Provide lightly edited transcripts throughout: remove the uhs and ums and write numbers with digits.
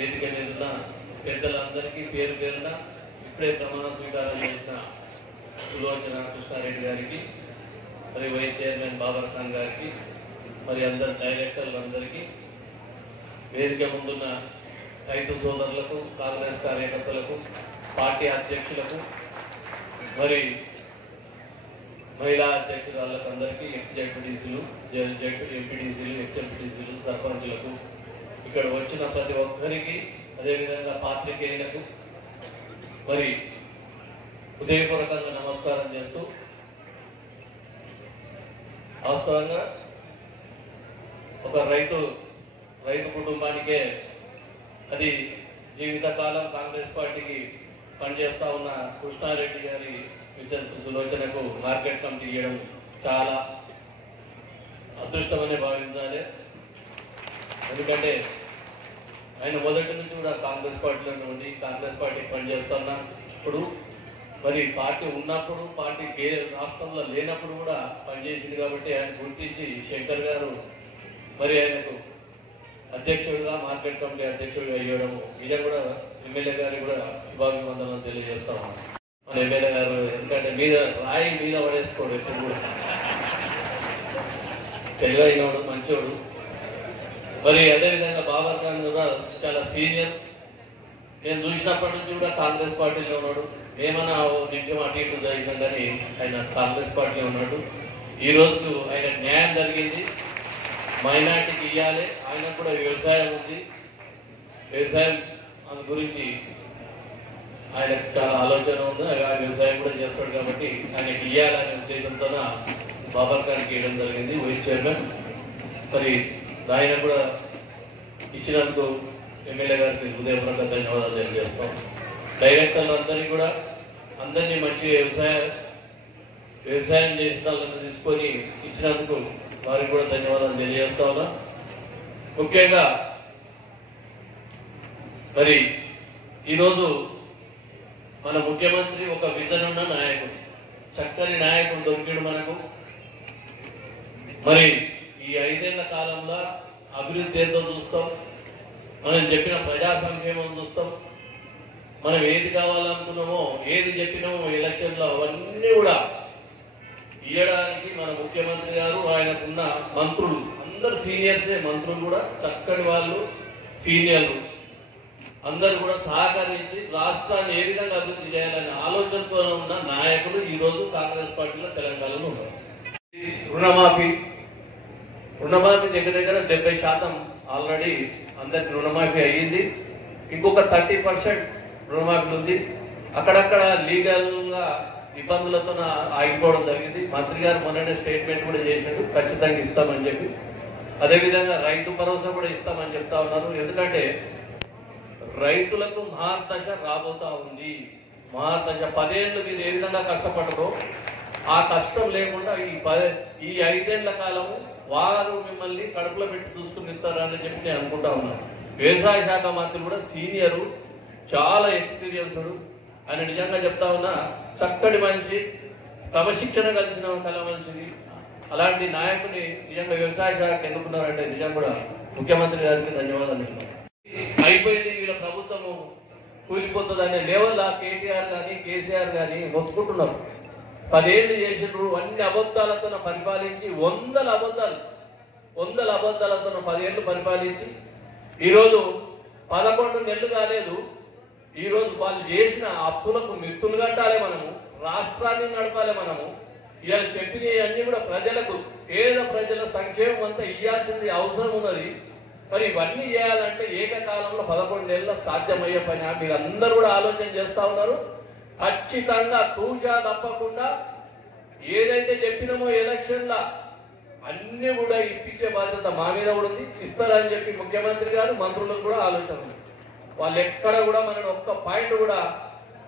వేదిక మీద ఉన్న పెద్దలందరికీ పేరు పేరున ఇప్పుడే ప్రమాణ స్వీకారం చేసిన సులోచన కృష్ణారెడ్డి గారికి, మరి వైస్ చైర్మన్ బాబర్ ఖాన్ గారికి, మరి అందరు డైరెక్టర్లందరికీ, వేదిక ముందున్న రైతు సోదరులకు, కాంగ్రెస్ కార్యకర్తలకు, పార్టీ అధ్యక్షులకు, మరి మహిళా అధ్యక్షురాళ్ళకు అందరికీ, ఎక్స్ జెడ్పీటీసీలు, ఎంపీటీసీలు, ఎక్స్ ఎంపీటీసీలు, సర్పంచులకు, ఇక్కడ వచ్చిన ప్రతి ఒక్కరికి, అదేవిధంగా పాత్రికేయులకు మరి హృదయపూర్వకంగా నమస్కారం చేస్తూ, వాస్తవంగా ఒక రైతు కుటుంబానికే అది జీవితకాలం కాంగ్రెస్ పార్టీకి పనిచేస్తా ఉన్న కృష్ణారెడ్డి గారి మిసెస్ సులోచనకు మార్కెట్ కమిటీ ఇవ్వడం చాలా అదృష్టమని భావించాలి. ఎందుకంటే ఆయన మొదటి నుంచి కూడా కాంగ్రెస్ పార్టీలోనే ఉండి కాంగ్రెస్ పార్టీకి పనిచేస్తున్నప్పుడు, మరి పార్టీ ఉన్నప్పుడు, పార్టీ రాష్ట్రంలో లేనప్పుడు కూడా పనిచేసింది కాబట్టి ఆయన గుర్తించి శంకర్ గారు మరి ఆయనకు అధ్యక్షుడిగా, మార్కెట్ కమిటీ అధ్యక్షుడిగా ఇవ్వడం, ఇది కూడా ఎమ్మెల్యే గారికి కూడా శుభాభివందనలు తెలియజేస్తా ఉన్నాం. మన ఎమ్మెల్యే గారు ఎందుకంటే రాయి మీద పడేసుకోడు, ఎప్పుడు కూడా తెలివైనవాడు, మంచోడు. మరి అదేవిధంగా బాబర్ ఖాన్ కూడా చాలా సీనియర్. నేను చూసినప్పటి నుంచి కూడా కాంగ్రెస్ పార్టీలో ఉన్నాడు. ఏమన్నా నిమిషం అటు ఇటు జరిగినా కానీ ఆయన కాంగ్రెస్ పార్టీలో ఉన్నాడు. ఈ రోజుకు ఆయన న్యాయం జరిగింది, మైనార్టీకి ఇవ్వాలి. ఆయనకు కూడా వ్యవసాయం ఉంది, వ్యవసాయం గురించి ఆయనకు చాలా ఆలోచన ఉంది, వ్యవసాయం కూడా చేస్తాడు కాబట్టి ఆయనకి ఇవ్వాలనే ఉద్దేశంతో బాబర్ ఖాన్కి ఇవ్వడం జరిగింది, వైస్ చైర్మన్. మరి ఆయన కూడా ఇచ్చినందుకు ఎమ్మెల్యే గారికి హృదయపూర్వక ధన్యవాదాలు తెలియజేస్తాం. డైరెక్టర్లు అందరికీ కూడా అందరినీ మంచి వ్యవసాయం చేసిన వాళ్ళని తీసుకొని ఇచ్చినందుకు వారికి కూడా ధన్యవాదాలు తెలియజేస్తా ఉన్నా. ముఖ్యంగా మరి ఈరోజు మన ముఖ్యమంత్రి ఒక విజన్ ఉన్న నాయకుడు, చక్కని నాయకుడు దొరికిడు మనకు. మరి ఈ 5 ఏళ్ల కాలంలో అభివృద్ధి ఏందో చూస్తాం, మనం చెప్పిన ప్రజా సంక్షేమం చూస్తాం, మనం ఏది కావాలనుకున్నామో, ఏది చెప్పినామో ఎలక్షన్లో అవన్నీ కూడా ఇవ్వడానికి మన ముఖ్యమంత్రి గారు, ఆయనకున్న మంత్రులు అందరు సీనియర్సే, మంత్రులు కూడా చక్కటి వాళ్ళు, సీనియర్లు అందరూ కూడా సహకరించి రాష్ట్రాన్ని ఏ విధంగా అభివృద్ధి చేయాలనే ఆలోచనతో ఉన్న నాయకులు ఈరోజు కాంగ్రెస్ పార్టీలో తెలంగాణలో ఉన్నారు. రుణమాఫీ దగ్గర 70% ఆల్రెడీ అందరికి రుణమాఫీ అయ్యింది. ఇంకొక 30% రుణమాఫీ ఉంది. అక్కడక్కడ లీగల్ గా ఇబ్బందులతో ఆగిపోవడం జరిగింది. మంత్రి గారు మొన్ననే స్టేట్మెంట్ కూడా చేశారు, ఖచ్చితంగా ఇస్తామని చెప్పి. అదేవిధంగా రైతు భరోసా కూడా ఇస్తామని చెప్తా ఉన్నారు. ఎందుకంటే రైతులకు మహాదశ రాబోతా ఉంది. మహాదశ 10 ఏళ్ళు మీరు ఏ విధంగా కష్టపడరో ఆ కష్టం లేకుండా ఈ 5 ఏళ్ల కాలము వారు మిమ్మల్ని కడుపులో పెట్టి చూసుకుని ఇస్తారని చెప్పి నేను అనుకుంటా ఉన్నాను. వ్యవసాయ శాఖ మంత్రి కూడా సీనియరు, చాలా ఎక్స్పీరియన్స్డ్. ఆయన నిజంగా చెప్తా ఉన్నా చక్కటి మనిషి, క్రమశిక్షణ కల మనిషిని. అలాంటి నాయకుని నిజంగా వ్యవసాయ శాఖ ఎన్నుకున్నారంటే నిజంగా కూడా ముఖ్యమంత్రి గారికి ధన్యవాదాలు. అయిపోయింది, వీళ్ళ ప్రభుత్వము కూలిపోతుందనే లెవెల్ కేటీఆర్ కానీ కేసీఆర్ కానీ మొత్తుకుంటున్నారు. 10 ఏళ్ళు చేసినారు, అన్ని అబద్ధాలతో పరిపాలించి, వందల అబద్ధాలతో 10 ఏళ్ళు పరిపాలించి ఈరోజు 11 నెలలు కాలేదు. ఈరోజు వాళ్ళు చేసిన అప్పులకు మిత్తులు కట్టాలి, మనము రాష్ట్రాన్ని నడపాలి. మనము ఇవాళ చెప్పినవన్నీ కూడా ప్రజలకు, పేద ప్రజల సంక్షేమం అంతా ఇవ్వాల్సింది అవసరం ఉన్నది. మరి ఇవన్నీ చేయాలంటే ఏకకాలంలో 11 నెలల సాధ్యమయ్యే పని. మీరు అందరూ కూడా ఆలోచన చేస్తూ ఉన్నారు. ఖచ్చితంగా తూచా తప్పకుండా ఏదైతే చెప్పినామో ఎలక్షన్ల అన్ని కూడా ఇప్పించే బాధ్యత మా మీద కూడా ఉంది. ఇస్తారని చెప్పి ముఖ్యమంత్రి గారు, మంత్రులకు కూడా ఆలోచన ఉంది. వాళ్ళు ఎక్కడ కూడా మనని ఒక్క పాయింట్ కూడా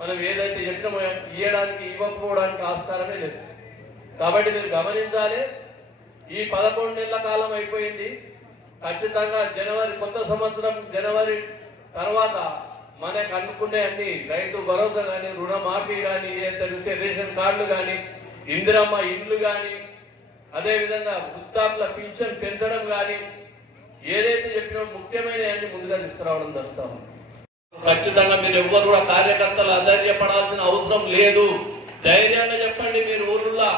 మనం ఏదైతే చెప్పినామో ఇవ్వడానికి, ఇవ్వకపోవడానికి ఆస్కారమే లేదు. కాబట్టి మీరు గమనించాలి, ఈ 11 నెలల కాలం అయిపోయింది. ఖచ్చితంగా కొత్త సంవత్సరం జనవరి తర్వాత మనకు అనుకునే అన్ని రైతు భరోసా కానీ, రుణమాఫీ కానీ, రేషన్ కార్డులు కానీ, ఇందిరమ్మ ఇండ్లు కానీ, అదేవిధంగా వృద్ధాప్యుల పింఛన్ పెంచడం కానీ, ఏదైతే చెప్పినా ముఖ్యమైన అన్ని ముందుగా తీసుకురావడం జరుగుతా ఉంది. ఖచ్చితంగా మీరు ఎవ్వరు కూడా కార్యకర్తలు అధైర్యపడాల్సిన అవసరం లేదు. ధైర్యంగా చెప్పండి. మీరు ఊళ్ళో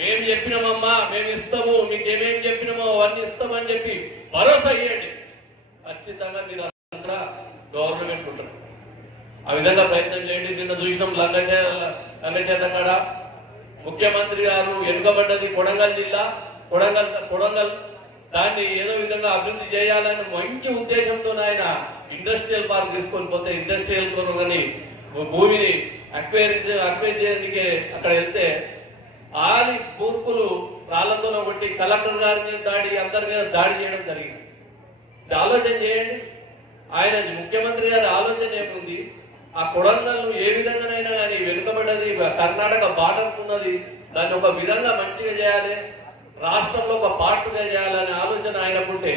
మేము చెప్పినామమ్మా, మేము ఇస్తాము, మీకు ఏమేమి చెప్పినామో అవన్నీ ఇస్తామని చెప్పి భరోసా ఇవ్వండి. ఖచ్చితంగా మీరు అందరూ గవర్నమెంట్ ఉంటారు. ఆ విధంగా ప్రయత్నం చేయండి. నిన్న చూసినాం లంగచేత కాడ ముఖ్యమంత్రి గారు వెనుకబడ్డది కొడంగల్ జిల్లా, కొడంగల్ దాన్ని ఏదో విధంగా అభివృద్ధి చేయాలని మంచి ఉద్దేశంతో ఆయన ఇండస్ట్రియల్ పార్క్ తీసుకొని పోతే ఇండస్ట్రియల్ కొనుగోని భూమిని అక్వైర్ చేయడానికి అక్కడ వెళ్తే ఆలి పూర్పులు రాళ్లతో ఒకటి కలెక్టర్ గారి మీద దాడి, అందరి మీద దాడి చేయడం జరిగింది. ఆలోచన చేయండి. ఆయన ముఖ్యమంత్రి గారి ఆలోచన ఏముంది? ఆ కొడంగల్ను ఏ విధంగానైనా కానీ వెనుకబడ్డది, కర్ణాటక బార్డర్ ఉన్నది, దాన్ని ఒక విధంగా మంచిగా చేయాలి, రాష్ట్రంలో ఒక పార్ట్గా చేయాలనే ఆలోచన ఆయనకుంటే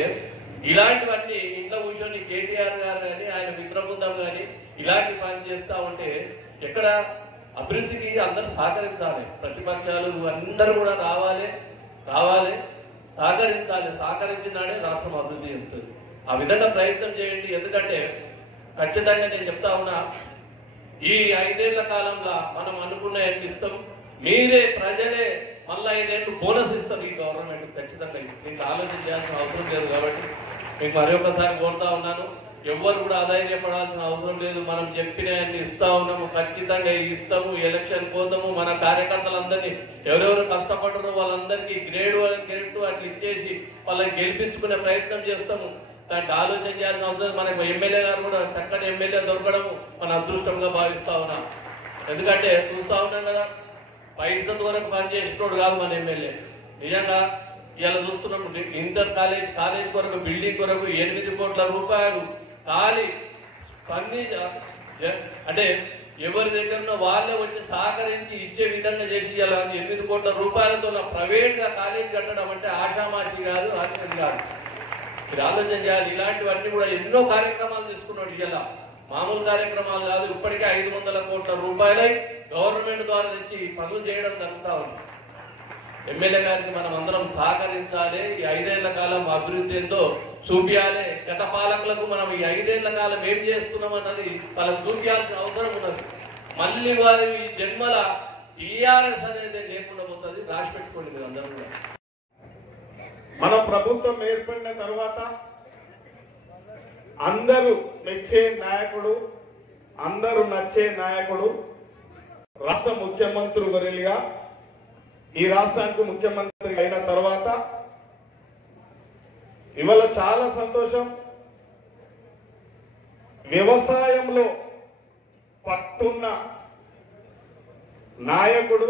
ఇలాంటివన్నీ ఇంట్లో కూర్చొని కేటీఆర్ గారు కానీ ఆయన మిత్ర బృందం కానీ ఇలాంటి పని చేస్తా ఉంటే ఎక్కడ అభివృద్ధికి అందరూ సహకరించాలి. ప్రతిపక్షాలు అందరూ కూడా రావాలి, సహకరించాలి. సహకరించినాడే రాష్ట్రం అభివృద్ధి చెందుతుంది. ఆ విధంగా ప్రయత్నం చేయండి. ఎందుకంటే ఖచ్చితంగా నేను చెప్తా ఉన్నా, ఈ 5 ఏళ్ల కాలంలో మనం అనుకున్న ఎంత ఇస్తాం, మీరే ప్రజలే మళ్ళా 5 ఏళ్ళు బోనస్ ఇస్తారు ఈ గవర్నమెంట్. ఖచ్చితంగా దీనికి ఆలోచన చేయాల్సిన అవసరం లేదు. కాబట్టి మీకు మరొకసారి కోరుతా ఉన్నాను, ఎవ్వరు కూడా అధైర్యపడాల్సిన అవసరం లేదు. మనం చెప్పిన ఇస్తా ఉన్నాము, ఖచ్చితంగా ఇస్తాము. ఎలక్షన్ పోతాము. మన కార్యకర్తలందరినీ ఎవరెవరు కష్టపడరో వాళ్ళందరికీ గ్రేడ్ 1 గ్రేడ్ 2 అట్లా ఇచ్చేసి వాళ్ళని గెలిపించుకునే ప్రయత్నం చేస్తాము. దానికి ఆలోచన చేయాల్సిన అవసరం. మనకు ఎమ్మెల్యే గారు కూడా చక్కటి ఎమ్మెల్యే దొరకడం మన అదృష్టంగా భావిస్తా ఉన్నాం. ఎందుకంటే చూస్తా ఉన్నాం కదా, పైసల వరకు పనిచేసినోడు కాదు మన ఎమ్మెల్యే. నిజంగా ఇలా చూస్తున్నాం, ఇంటర్ కాలేజ్ కొరకు బిల్డింగ్ కొరకు 8 కోట్ల రూపాయలు ఖాళీ పని అంటే ఎవరి దగ్గరనో వాళ్ళే వచ్చి సహకరించి ఇచ్చే విధంగా చేసి ఇలా 8 కోట్ల రూపాయలతో ప్రైవేట్ గా కాలేజ్ కట్టడం అంటే ఆషామాషి కాదు, ఆశ్చర్యం కాదు. మీరు ఆలోచన చేయాలి. ఇలాంటివన్నీ కూడా ఎన్నో కార్యక్రమాలు తీసుకున్నాడు. ఇలా మామూలు కార్యక్రమాలు కాదు. ఇప్పటికే 500 కోట్ల రూపాయలై గవర్నమెంట్ ద్వారా తెచ్చి పనులు చేయడం జరుగుతా ఉంది. ఎమ్మెల్యే గారికి మనం అందరం సహకరించాలి. ఈ 5 ఏళ్ల కాలం అభివృద్ధి ఎంతో చూపించాలి. గత పాలకులకు మనం ఈ 5 ఏళ్ల కాలం ఏం చేస్తున్నాం అన్నది వాళ్ళకు చూపించాల్సిన అవసరం ఉన్నది. మళ్ళీ వారి జన్మల టీఆర్ఎస్ అనేది లేకుండా పోతుంది. రాసి పెట్టుకోండి మీరు అందరూ కూడా. మన ప్రభుత్వం ఏర్పడిన తర్వాత అందరూ మెచ్చే నాయకుడు, అందరూ నచ్చే నాయకుడు రాష్ట్ర ముఖ్యమంత్రి వర్యులుగా ఈ రాష్ట్రానికి ముఖ్యమంత్రి అయిన తర్వాత ఇవాళ చాలా సంతోషం. వ్యవసాయంలో పట్టున్న నాయకుడు,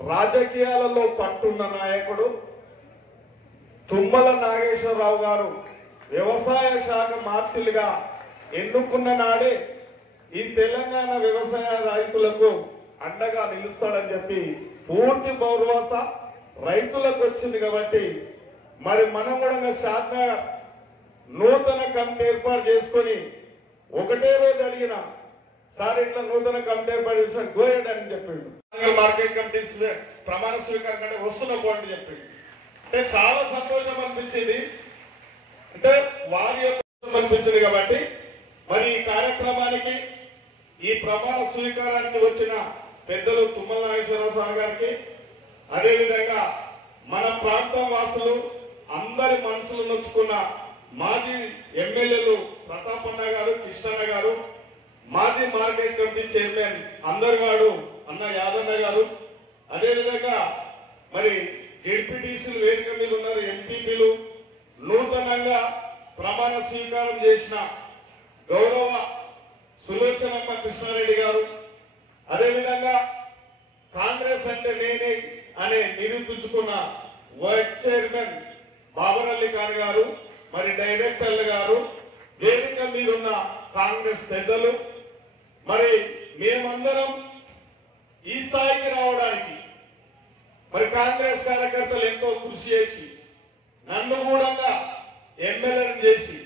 రాజకీయాలలో పట్టున్న నాయకుడు తుమ్మల నాగేశ్వరరావు గారు వ్యవసాయ శాఖ మంత్రులుగా ఎన్నుకున్న నాడే ఈ తెలంగాణ వ్యవసాయ రైతులకు అండగా నిలుస్తాడని చెప్పి పూర్తి భరోసా రైతులకు వచ్చింది. కాబట్టి మరి మనం కూడా శాఖ నూతన కమిటీ ఏర్పాటు చేసుకొని ఒకటే రోజు అడిగిన సార్ ఇట్లా నూతన కమిటీ ఏర్పాటు చేసిన గోయడ్ అని చెప్పిండు. మార్కెట్ కమిటీ ప్రమాణ స్వీకారం కంటే వస్తున్న పోండి చెప్పిండు. అంటే చాలా సంతోషం అనిపించింది. అంటే వారి యొక్క అనిపించింది. కాబట్టి మరి ఈ కార్యక్రమానికి ఈ ప్రమాణ స్వీకారానికి వచ్చిన పెద్దలు తుమ్మల నాగేశ్వరరావు సార్ గారికి, అదేవిధంగా మన ప్రాంతం వాసులు అందరి మనసులు నొచ్చుకున్న మాజీ ఎమ్మెల్యేలు ప్రతాపన్న గారు, కృష్ణన్న గారు, మాజీ మార్కెట్ కమిటీ చైర్మన్ అందరివాడు అన్న యాదన్న గారు, అదేవిధంగా మరి జెడ్పీటీసీలు వేదిక మీద ఉన్నారు, ఎంపీపీలు, నూతనంగా ప్రమాణ స్వీకారం చేసిన గౌరవ సులోచనమ్మ కృష్ణారెడ్డి గారు, అదేవిధంగా కాంగ్రెస్ అంటే నేనే అనే నిరూపించుకున్న వైస్ చైర్మన్ బాబర్ అలీ ఖాన్ గారు, మరి డైరెక్టర్లు గారు, వేదిక మీద ఉన్న కాంగ్రెస్ పెద్దలు, మరి మేమందరం ఈ స్థాయికి రావడానికి మరి కాంగ్రెస్ కార్యకర్తలు ఎంతో కృషి చేసి నన్ను కూడా ఎమ్మెల్యేని చేసి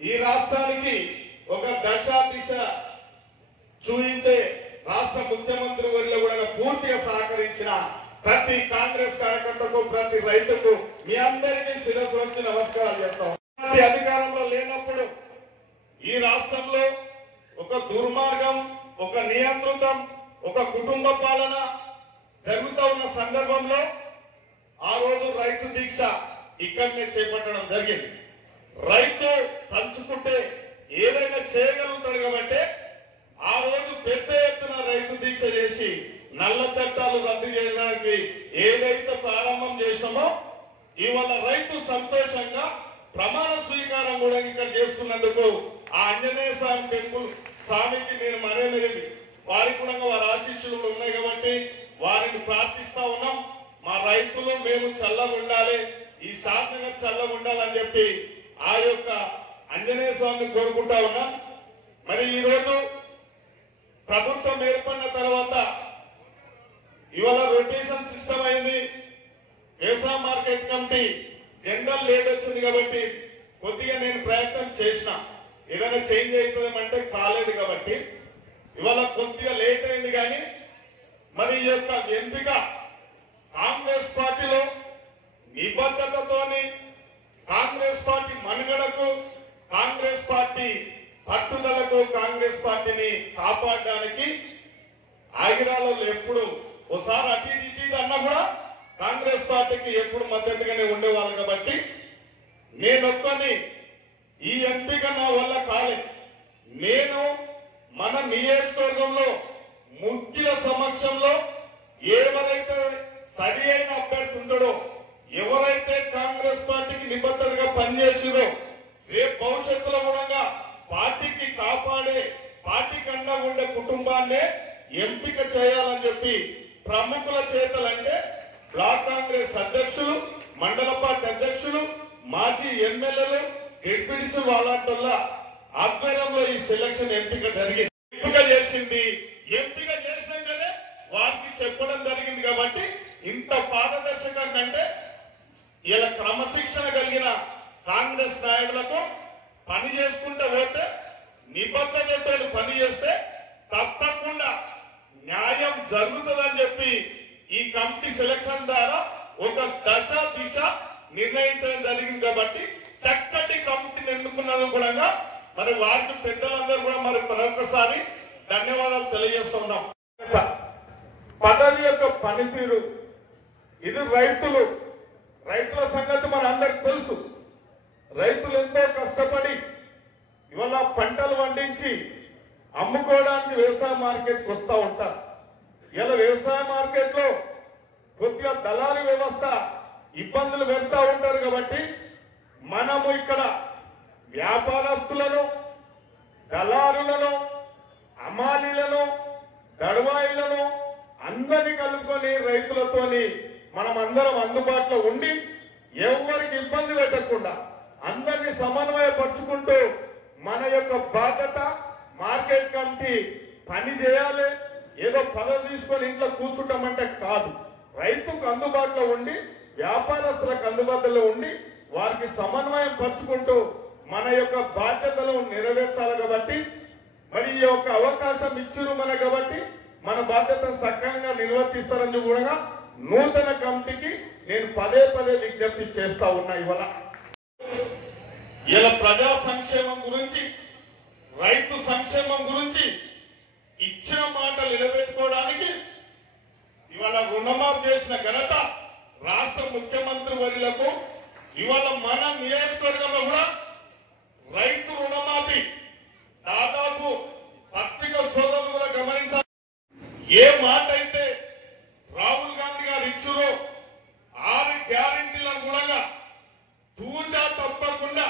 ఈ రాష్ట్రానికి ఒక దశ దిశ చూపించే రాష్ట్ర ముఖ్యమంత్రి వర్యులు కూడా పూర్తిగా సహకరించిన ప్రతి కాంగ్రెస్ కార్యకర్తకు ప్రతి రైతుకు మీ అందరికీ శిరస్సు వచ్చి నమస్కారాలు చేస్తాం. అధికారంలో లేనప్పుడు ఈ రాష్ట్రంలో ఒక దుర్మార్గం, ఒక నియంత్రితం, ఒక కుటుంబ పాలన జరుగుతూ ఉన్న సందర్భంలో ఆ రోజు రైతు దీక్ష ఇక్కడనే చేపట్టడం జరిగింది. రైతు తలుచుకుంటే ఏదైనా చేయగలుగుతాడు కాబట్టి ఆ రోజు పెద్ద ఎత్తున రైతు దీక్ష చేసి నల్ల చట్టాలు రద్దు చేయడానికి ఏదైతే ప్రారంభం చేసినామో ఇవాళ రైతు సంతోషంగా ప్రమాణ స్వీకారం కూడా ఇక్కడ చేసుకున్నందుకు ఆ ఆంజనేయ స్వామి టెంపుల్ స్వామికి నేను మనవి, వారికి కూడా వారి ఆశీస్సులు ఉన్నాయి కాబట్టి వారిని ప్రార్థిస్తా ఉన్నాం. మా రైతులు మేము చల్లగా ఉండాలి, ఈ శాసనంగా చల్లగా ఉండాలని చెప్పి ఆ యొక్క ఆంజనేయ స్వామిని కోరుకుంటా ఉన్నాం. మరి ఈ రోజు ప్రభుత్వం ఏర్పడిన తర్వాత ఇవాళ రొటేషన్ సిస్టమ్ అయింది. వ్యవసాయ మార్కెట్ కమిటీ జనరల్ లేట్ వచ్చింది కాబట్టి కొద్దిగా నేను ప్రయత్నం చేసిన ఏదైనా చేంజ్ అవుతుందంటే కాలేదు కాబట్టి ఇవాళ కొద్దిగా లేట్ అయింది. కానీ మరి ఈ యొక్క ఎంపిక కాంగ్రెస్ పార్టీలో నిబద్ధతతోని కాంగ్రెస్ పార్టీ మనుగడకు, కాంగ్రెస్ పార్టీ పట్టుదలకు, కాంగ్రెస్ పార్టీని కాపాడడానికి ఆగిరాలో ఎప్పుడు ఓసారి అటు ఇటు అన్నా కూడా కాంగ్రెస్ పార్టీకి ఎప్పుడు మద్దతుగానే ఉండేవాళ్ళు కాబట్టి నేనొక్కని ఈ ఎంపిక నా వల్ల కాలేదు. నేను మన నియోజకవర్గంలో ముఖ్యుల సమక్షంలో ఎవరైతే సరి అయిన అభ్యర్థి ఉంటాడో, ఎవరైతే కాంగ్రెస్ పార్టీకి నిబద్ధతగా పనిచేసిరో, రేపు భవిష్యత్తులో కూడా పార్టీకి కాపాడే, పార్టీ కన్నా ఉండే కుటుంబాన్నే ఎంపిక చేయాలని చెప్పి ప్రముఖుల చేతలంటే బ్లాక్ కాంగ్రెస్ అధ్యక్షులు, మండల పార్టీ అధ్యక్షులు, మాజీ ఎమ్మెల్యేలు, డిప్యూటీలు వాళ్ళ ఆధ్వర్యంలో ఈ సెలక్షన్ ఎంపిక జరిగింది. ఎంపిక చేసినాకనే వారికి చెప్పడం జరిగింది కాబట్టి ఇంత పారదర్శకంగా అంటే ఇలా క్రమశిక్షణ కలిగిన కాంగ్రెస్ నాయకులకు పని చేసుకుంటూ పోతే, నిబద్ధతతో పని చేస్తే తప్పకుండా న్యాయం జరుగుతుందని చెప్పి ఈ కమిటీ సెలక్షన్ ద్వారా ఒక దశ దిశ నిర్ణయించడం జరిగింది. కాబట్టి చక్కటి కమిటీని ఎన్నుకున్నందుకు కూడా మరి వారికి పెద్దలందరూ కూడా మరి మరొకసారి ధన్యవాదాలు తెలియజేస్తున్నాం. పదవి యొక్క పనితీరు ఇది రైతుల సంగతి మన అందరికి తెలుసు. రైతులు ఎంతో కష్టపడి ఇవాళ పంటలు పండించి అమ్ముకోవడానికి వ్యవసాయ మార్కెట్కి వస్తూ ఉంటారు. ఇలా వ్యవసాయ మార్కెట్ లో కొద్దిగా దళారీ వ్యవస్థ ఇబ్బందులు పెడతా ఉంటారు. కాబట్టి మనము ఇక్కడ వ్యాపారస్తులను, దళారులను, అమాలీలను, దళవాయిలను అందరినీ కలుపుకొని రైతులతోని మనం అందరం అందుబాటులో ఉండి ఎవరికి ఇబ్బంది పెట్టకుండా అందరినీ సమన్వయపరుచుకుంటూ మన యొక్క బాధ్యత మార్కెట్ కమిటీ పని చేయాలి. ఏదో పదవి తీసుకొని ఇంట్లో కూర్చుంటామంటే కాదు. రైతుకు అందుబాటులో ఉండి, వ్యాపారస్తులకు అందుబాటులో ఉండి వారికి సమన్వయం పరుచుకుంటూ మన యొక్క బాధ్యతలు నెరవేర్చాలి. కాబట్టి మరి ఈ యొక్క అవకాశం ఇచ్చిరు మన కాబట్టి మన బాధ్యతను సక్రమంగా నిర్వర్తిస్తారని కూడా నూతన కమిటీకి నేను పదే విజ్ఞప్తి చేస్తా ఉన్నా. ఇలా ప్రజా సంక్షేమం గురించి, రైతు సంక్షేమం గురించి ఇచ్చిన మాటలు నిలబెట్టుకోవడానికి ఇవాళ రుణమాఫీ చేసిన ఘనత రాష్ట్ర ముఖ్యమంత్రి వర్యులకు. ఇవాళ మన నియోజకవర్గంలో కూడా రైతు రుణమాఫీ దాదాపు పత్రిక సోదరులు కూడా గమనించాలి. ఏ మాట అయితే రాహుల్ గాంధీ గారు ఇచ్చారో 6 గ్యారెంటీలను కూడా తూచా తప్పకుండా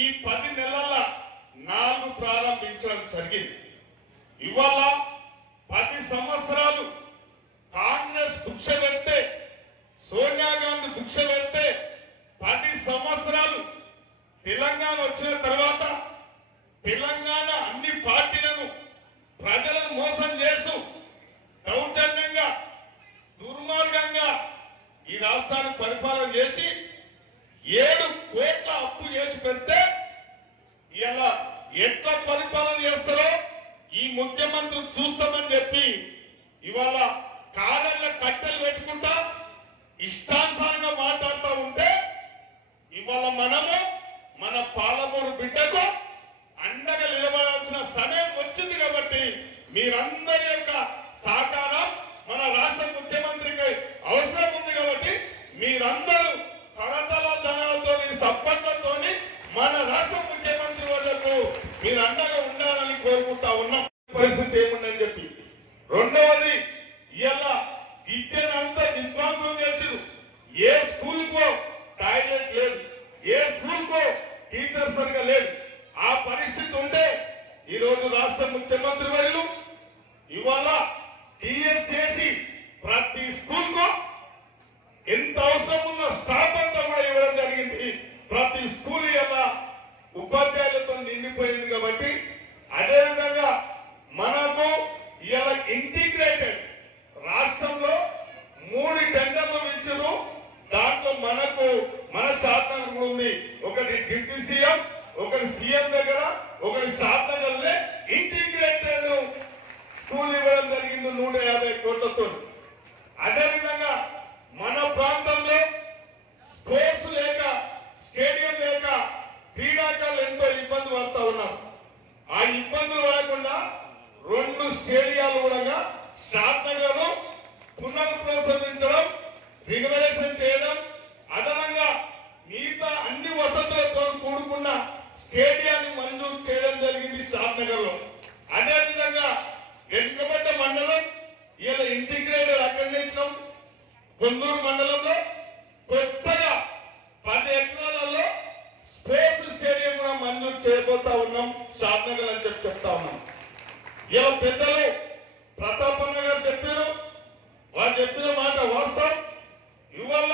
ఈ 10 నెలల 4 ప్రారంభించడం జరిగింది. ఇవాళ 10 సంవత్సరాలు కాంగ్రెస్ భిక్ష పెడితే, సోనియా గాంధీ భిక్ష పెడితే 10 సంవత్సరాలు తెలంగాణ వచ్చిన తర్వాత తెలంగాణ అన్ని పార్టీలను ప్రజలను మోసం చేస్తూ దౌర్జన్యంగా, దుర్మార్గంగా ఈ రాష్ట్రాన్ని పరిపాలన చేసి 7 కోట్ల అప్పు చేసి పెడితే ఇలా ఎట్లా పరిపాలన చేస్తారో ఈ ముఖ్యమంత్రి చూస్తామని చెప్పి ఇవాళ కాళ్ళ కట్టెలు పెట్టుకుంటా ఇష్టానుసారంగా మాట్లాడుతూ ఉంటే ఇవాళ మనము మన పాలమూరు బిడ్డకు అండగా నిలబడాల్సిన సమయం వచ్చింది. కాబట్టి మీరందరి యొక్క సహకారం మన రాష్ట్ర ముఖ్యమంత్రికి అవసరం ఉంది. కాబట్టి మీరందరూ కరతల ధనాలతో సప్పట్లతో మన రాష్ట్ర ముఖ్యమంత్రి వద్దకు మీరు అండగా ఉండాలని కోరుకుంటా ఉన్నాం. పరిస్థితి ఏముందని చెప్పి రెండవది ఇలా విద్యనంతా విధ్వంసం చేసిరు. ఏ స్కూల్ కో టాయిలెట్ లేదు, ఏ స్కూల్ కో టీచర్ సరిగా లేదు. ఆ పరిస్థితి ఉంటే ఈ రోజు రాష్ట్ర ముఖ్యమంత్రి వర్యులు ఇవాళ టీఎస్ చేసి ప్రతి స్కూల్ కు ఎంత అవసరం ఉన్న స్టాఫ్ అంతా కూడా ఇవ్వడం జరిగింది. ప్రతి స్కూల్ ఇలా ఉపాధ్యాయులతో నిండిపోయింది. కాబట్టి అదేవిధంగా మనకు ఇలా ఇంటిగ్రేటెడ్ రాష్ట్రంలో 3 టెండర్లు ఇచ్చారు. దాంట్లో మనకు మన శాసనం ఉంది. ఒకటి డిప్యూటీ సీఎం, ఒకటి సీఎం దగ్గర, ఒకటి శాసనగర్లే ఇంటిగ్రేటెడ్ స్కూల్ ఇవ్వడం జరిగింది 150 కోట్లతో. అదేవిధంగా మన ప్రాంతంలో స్పోర్ట్స్ లేక, స్టేడియం లేక క్రీడాకారులు ఎంతో ఇబ్బంది పడుతూ ఉన్నారు. ఆ ఇబ్బందులు పడకుండా 2 స్టేడియాలు కూడా శాసనగర్లు పునఃప్రోత్సహించడం, రిజర్వేషన్ చేయడం, అదనంగా మిగతా అన్ని వసతులతో కూడుకున్న స్టేడియాన్ని మంజూరు చేయడం జరిగింది శాసనగర్ లో. అదేవిధంగా వెనుకబడ్డ మండలం ఇలా ఇంటిగ్రేటెడ్ అక్కడినించడం, కొందూరు మండలంలో కొత్తగా 10 ఎకరాలలో స్పోర్ట్స్ స్టేడియం కూడా మంజూరు చేయబోతా ఉన్నాం శాసనగర్ అని చెప్తా ఉన్నాం. ఇలా పెద్దలు ప్రతాపన్న గారు చెప్పారు. వారు చెప్పిన మాట వాస్తవం. ఇవాళ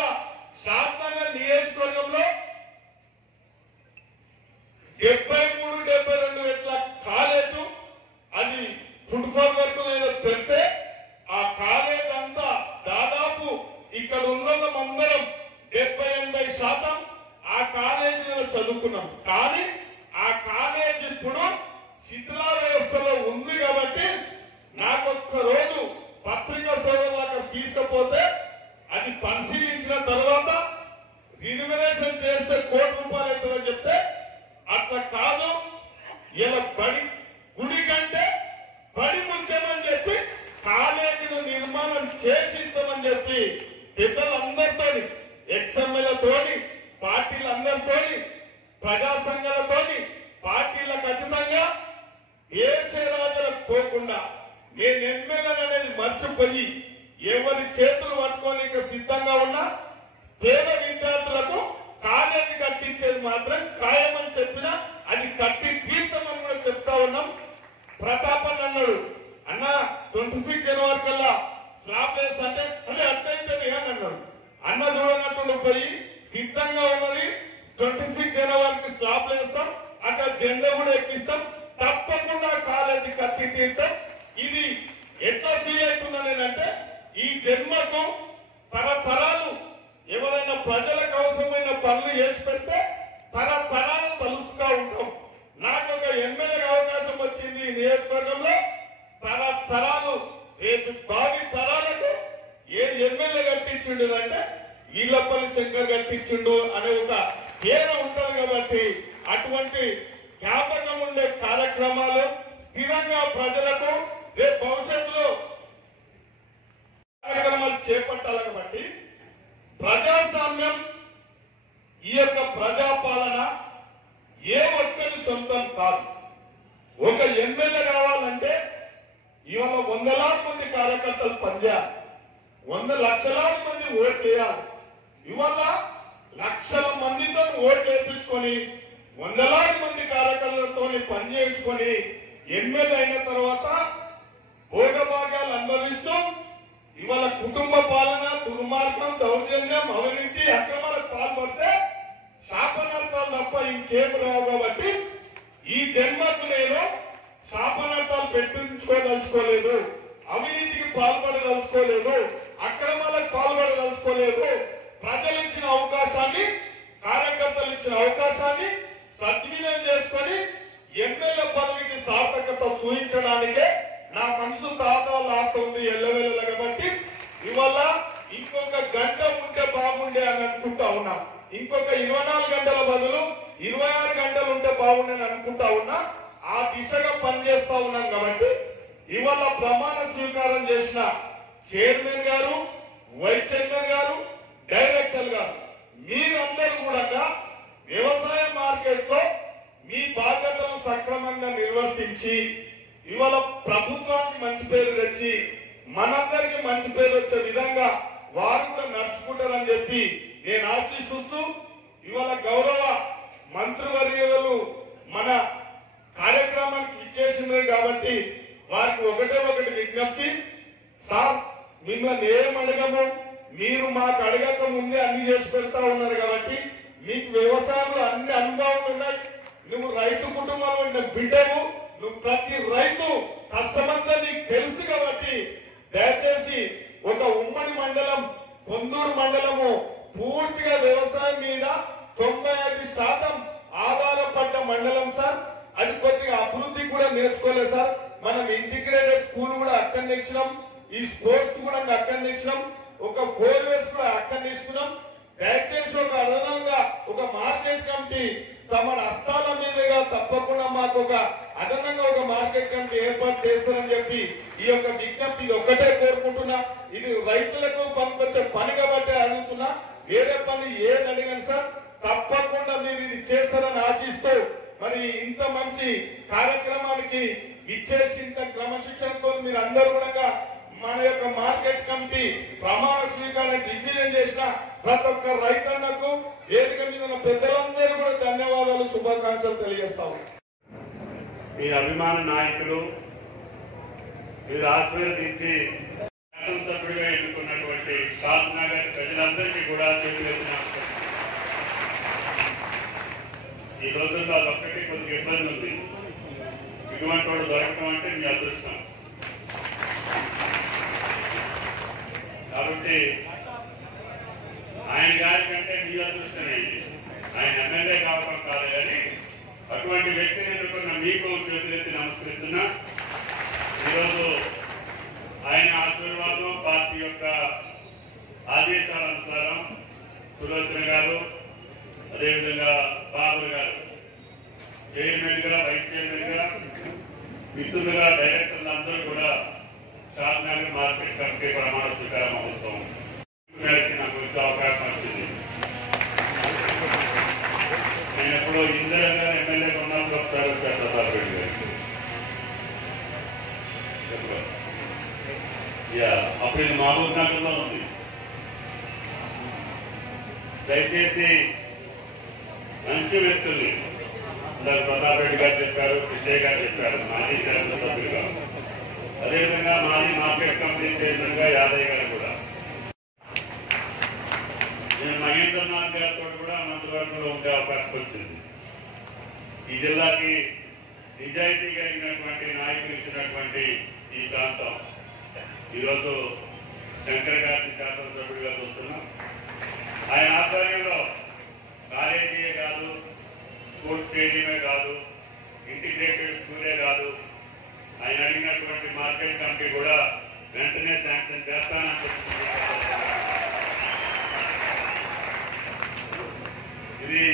శాసనగర్ నియోజకవర్గంలో 73-72 ఎట్ల కాలేజు అది ఫుట్బాల్ వరకు ఏదో పెడితే ఆ కాలేజ్ అంతా దాదాపు ఇక్కడ ఉన్న అందరం 70-80% ఆ కాలేజీలో చదువుకున్నాం. కానీ ఆ కాలేజ్ ఇప్పుడు శిథిలా వ్యవస్థలో ఉంది. కాబట్టి నాకొక్క రోజు పత్రికా సోదరులు అక్కడ తీసుకపోతే అది పరిశీలించిన తర్వాత రిజర్వేషన్ చేస్తే ₹1 కోటి అవుతుందని చెప్తే అట్లా కాదు, ఇలా గుడి కంటే బడి ముఖ్యమని చెప్పి కాలేజీలు నిర్మాణం చేసిస్తామని చెప్పి పెద్దలందరితో, ఎక్స్ఎమ్మెల్యేతోని, పార్టీలందరితోని, ప్రజా సంఘాలతోని, పార్టీలకు అతీతంగా ఏ రాజులకు పోకుండా నేను ఎమ్మెల్యే అనేది మర్చిపోయి ఎవరి చేతులు పట్టుకోలేక సిద్ధంగా ఉన్నా పేద విద్యార్థులకు కాలేజీ కట్టించేది మాత్రం ఖాయమని చెప్పినా అది కట్టి తీర్థమని కూడా చెప్తా ఉన్నాం. ప్రతాపన్ అన్నాడు, అన్న 26 జనవరి కల్లా స్లాబ్ వేస్తా అంటే అదే అట్లయితే అని అన్నాడు. అన్న చూడనట్టు పోయి సిద్ధంగా ఉన్నది 26 జనవరికి స్లాబ్ వేస్తాం, అక్కడ జెండా కూడా ఎక్కిస్తాం, తప్పకుండా కాలేజీ కట్టి తీర్థం. ఇది ఎట్లా ఫీల్ అవుతున్నా నేనంటే ఈ జన్మకు తరతరాలు ఎవరైనా ప్రజలకు అవసరమైన పనులు చేసి పెడితే తరతరాలు తలుసుగా ఉంటాం. నాకు ఒక ఎమ్మెల్యే అవకాశం వచ్చింది ఈ నియోజకవర్గంలో. తరతరాలు రేపు భావి తరాలకు ఏ ఎమ్మెల్యే కట్టించిండు అంటే ఈలపల్లి శంకర్ కట్టించిండు అనే ఒక పేరు ఉంటుంది. కాబట్టి అటువంటి జ్ఞాపకం ఉండే కార్యక్రమాలు స్థిరంగా ప్రజలకు రేపు భవిష్యత్తులో కార్యక్రమాలు చేపట్టాలి. కాబట్టి ప్రజాస్వామ్యం, ఈ యొక్క ప్రజాపాలన ఏ ఒక్కరి సొంతం కాదు. ఒక ఎమ్మెల్యే కావాలంటే ఇవాళ 100,000 మంది కార్యకర్తలు పనిచేయాలి, 100 లక్షలాది మంది ఓట్లు వేయాలి. ఇవాళ లక్షల మందితో ఓట్లు వేయించుకొని 100,000 మంది కార్యకర్తలతో పనిచేయించుకొని ఎమ్మెల్యే అయిన తర్వాత భోగభాగ్యాలు అనుభవిస్తూ ఇవాళ కుటుంబ పాలన, దుర్మార్గం, దౌర్జన్యం, అవినీతి, అక్రమాలకు పాల్పడితే శాపనార్థాలు తప్ప ఇంకేం రావు. కాబట్టి ఈ జన్మకు నేను శాపనార్థాలు పెట్టించుకోదలుచుకోలేదు, అవినీతికి పాల్పడదలుచుకోలేదు, అక్రమాలకు పాల్పడదలుచుకోలేదు. ప్రజలు ఇచ్చిన అవకాశాన్ని, కార్యకర్తలు ఇచ్చిన అవకాశాన్ని సద్వినియోగం చేసుకొని ఎమ్మెల్యే పదవికి సార్థకత చూపించడానికే నా మనసు తాతాలాడుతుంది ఎల్లవెల్లగా. కాబట్టి ఇవాళ ఇంకొక గంట ఉంటే బాగుండే అని అనుకుంటా ఉన్నా. ఇంకొక 24 గంటల బదులు 26 గంటలు ఉంటే బాగుండే అని అనుకుంటా ఉన్నా. ఆ దిశగా పనిచేస్తా ఉన్నాం కాబట్టి ఇవాళ ప్రమాణ స్వీకారం చేసిన చైర్మన్ గారు, వైస్ చైర్మన్ గారు, డైరెక్టర్ గారు మీరందరూ కూడా వ్యవసాయ మార్కెట్ లో మీ బాధ్యతలను సక్రమంగా నిర్వర్తించి ఇవాళ ప్రభుత్వానికి మంచి పేరు తెచ్చి మనందరికి మంచి పేరు వచ్చే విధంగా వారు కూడా నడుచుకుంటారని చెప్పి నేను ఆశిస్తూ ఇవాళ గౌరవ మంత్రివర్యులు మన కార్యక్రమానికి ఇచ్చేసినారు కాబట్టి వారికి ఒకటి విజ్ఞప్తి. సార్ మిమ్మల్ని ఏం అడగము, మీరు మాకు అడగక ముందే అన్ని చేసి పెడతా ఉన్నారు కాబట్టి మీకు వ్యవసాయంలో అన్ని అనుభవాలు ఉన్నాయి. నువ్వు రైతు కుటుంబంలో ఉన్న బిడ్డవు, నువ్వు ప్రతి రైతు కష్టమంతా నీకు తెలుసు కాబట్టి దయచేసి ఒక ఉమ్మడి మండలం కొందూరు మండలము పూర్తిగా వ్యవసాయం మీద 95% ఆధారపడ్డ మండలం సార్. అది కొద్దిగా అభివృద్ధి కూడా నేర్చుకోలేదు సార్. మనం ఇంటిగ్రేటెడ్ స్కూల్ కూడా అక్కడ నేర్చినాం, ఈ స్పోర్ట్స్ కూడా అక్కడ నేర్చినాం, ఒక 4 వేస్ కూడా అక్కడ నేర్చుకున్నాం. దయచేసి ఒక అదనంగా ఒక మార్కెట్ కమిటీ తమ హస్తాల మీదుగా తప్పకుండా మాకు ఒక అదనంగా ఒక మార్కెట్ కమిటీ ఏర్పాటు చేస్తారని చెప్పి ఈ యొక్క విజ్ఞప్తి ఇది ఒక్కటే కోరుకుంటున్నా. ఇది రైతులకు పనికొచ్చే పని కాబట్టి అడుగుతున్నా. వేరే పని ఏది అడిగాను సార్ తప్పకుండా మీరు ఇది చేస్తారని ఆశిస్తూ మరి ఇంత మంచి కార్యక్రమానికి ఇచ్చేసి ఇంత క్రమశిక్షణతో మీరు అందరూ కూడా మన యొక్క మార్కెట్ కమిటీ ప్రమాణ స్వీకారాన్ని దిగ్విజయం చేసిన ప్రతి ఒక్క రైతన్నకు వేదిక మీద ఉన్న పెద్దలందరూ కూడా ధన్యవాదాలు, శుభాకాంక్షలు తెలియజేస్తాము. మీ అభిమాన నాయకులు మీరు ఆశీర్వదించి శాసనసభ్యుడిగా ఎన్నుకున్నటువంటి కాకినాడ ప్రజలందరికీ కూడా చేతులెత్తిన ఈ రోజుల్లో అదొక్కటి కొద్దిగా ఇబ్బంది ఉంది. ఇటువంటి వాడు దొరకడం అంటే మీ అదృష్టం. కాబట్టి ఆయన గారి కంటే మీ అదృష్టమే. ఆయన ఎమ్మెల్యే కావడం కాదు కానీ అటువంటి వ్యక్తిని ఎన్నుకున్న మీకు చేతులెత్తి నమస్కరిస్తున్నా. ఈరోజు ఆయన ఆశీర్వాదం పార్టీ యొక్క ఆదేశాలనుసారం సులోచన గారు, అదేవిధంగా బాబు గారు చైర్మన్ గా, వైస్ చైర్మన్ గా, మిత్రులుగా, డైరెక్టర్లు అందరూ కూడా షాద్నగర్ మార్కెట్ కమిటీ ప్రమాణ స్వీకార మహోత్సవం నాకు వచ్చే అవకాశం వచ్చింది. నేను ఎప్పుడో ఇందిరాగా ఎమ్మెల్యేగా ఉన్నప్పుడు ఒకసారి వచ్చారు ప్రతాప్ రెడ్డి గారు. అప్పుడు ఇది మహబూబ్ నగర్ లో ఉంది. దయచేసి మంచి వ్యక్తుల్ని ప్రతాప్ రెడ్డి గారు చెప్పారు, విజయ్ గారు చెప్పారు, మాజీ శాసనసభ్యులుగా, అదేవిధంగా మాజీ మార్కెట్ కమిటీ చైర్మన్ గా యాదయ్య గారు కూడా. నేను మహేంద్రనాథ్ గారితో కూడా మంత్రివర్గంలో ఉండే అవకాశం వచ్చింది. ఈ జిల్లాకి నిజాయితీ కలిగినటువంటి నాయకులు ఇచ్చినటువంటి ఈ ప్రాంతం ఈరోజు శంకర్ గారిని శాసనసభ్యుడిగా చూస్తున్నాం. ఆయన ఆధ్వర్యంలో కాలేజీయే కాదు, స్పోర్ట్స్ స్టేడియమే కాదు, ఇంటిగ్రేటెడ్ స్కూలే కాదు, ఆయన అడిగినటువంటి మార్కెట్ కమిటీ కూడా వెంటనే శాంక్షన్ చేస్తానని చెప్తుంది. ఇది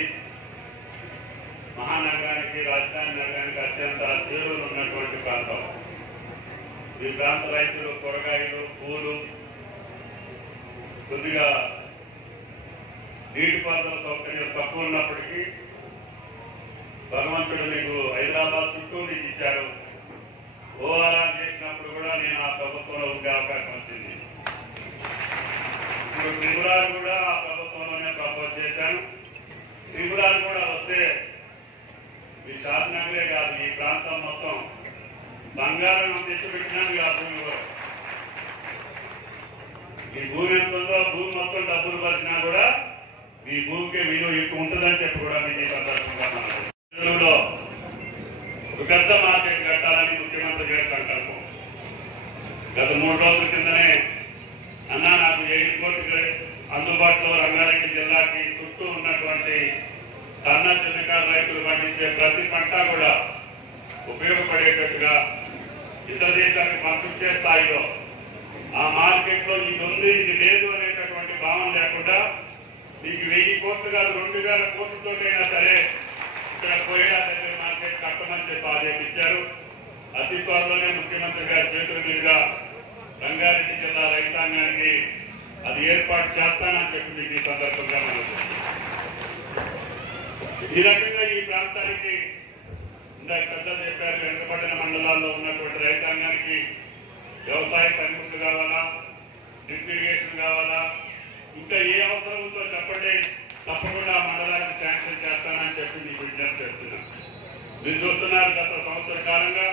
మహానగరానికి, రాజధాని నగరానికి అత్యంత చేరువలు ఉన్నటువంటి ప్రాంతం. ఈ ప్రాంత రైతులు కూరగాయలు, పూలు, కొద్దిగా నీటిపారుదల సౌకర్యం తక్కువ ఉన్నప్పటికీ భగవంతుడు మీకు హైదరాబాద్ చుట్టూ నీకు ఇచ్చారు. ఓఆర్ఆర్ చేసినప్పుడు కూడా నేను ఆ ప్రభుత్వంలో ఉండే అవకాశం వచ్చింది. ఇప్పుడు త్రిపురాలు కూడా ఆ ప్రభుత్వంలోనే ప్రపోజ్ చేశాను. త్రిపురాలు కూడా వస్తే మీ షాద్నగరే కాదు, ఈ ప్రాంతం మొత్తం బంగారం తెచ్చిపెట్టినాను. ఆ భూమిలో ఈ భూమి ఎంత ఉందో భూమి మొత్తం డబ్బులు పరిచినా కూడా ఈ భూమికి విలువ ఎక్కువ ఉంటుందని చెప్పి కూడా మీకు ఈ సందర్భంగా మనలో ఒక పెద్ద మార్కెట్ కట్టాలని ముఖ్యమంత్రి గారి సంకల్పం. గత 3 రోజుల కిందనే అన్నా నాకు ఎయిర్పోర్ట్ అందుబాటులో రంగారెడ్డి జిల్లాకి చుట్టూ ఉన్నటువంటి సన్న చిన్నకారు రైతులు పండించే ప్రతి పంట కూడా ఉపయోగపడేటట్టుగా ఇతర దేశానికి పంపించే స్థాయిలో ఆ మార్కెట్ బడ్జెట్ లో ఇది ఉంది ఇది లేదు అనేటటువంటి భావన లేకుండా మీకు 1000 కోట్లు కాదు 2000 కోట్లతోటైనా సరే ఇక్కడ కోయడా దగ్గర మార్కెట్ కట్టమని చెప్పి ఆదేశించారు. అతి త్వరలోనే ముఖ్యమంత్రి గారి చేతుల మీదుగా రంగారెడ్డి జిల్లా రైతాంగానికి అది ఏర్పాటు చేస్తానని చెప్పి మీకు ఈ సందర్భంగా మనం ఈ రకంగా ఈ ప్రాంతానికి ఇందాక పెద్దలు చెప్పారు, వెనుకబడిన మండలాల్లో ఉన్నటువంటి రైతాంగానికి వ్యవసాయ పనిముట్లు కావాలా, డ్రిప్ ఇరిగేషన్ కావాలా, ఇంకా ఏ అవసరం ఉందో చెప్పండి, తప్పకుండా ఆ మండలానికి శాంక్షన్ చేస్తానని చెప్పి మీకు విజ్ఞప్తి చేస్తున్నాను. మీరు చూస్తున్నారు గత సంవత్సర కాలంగా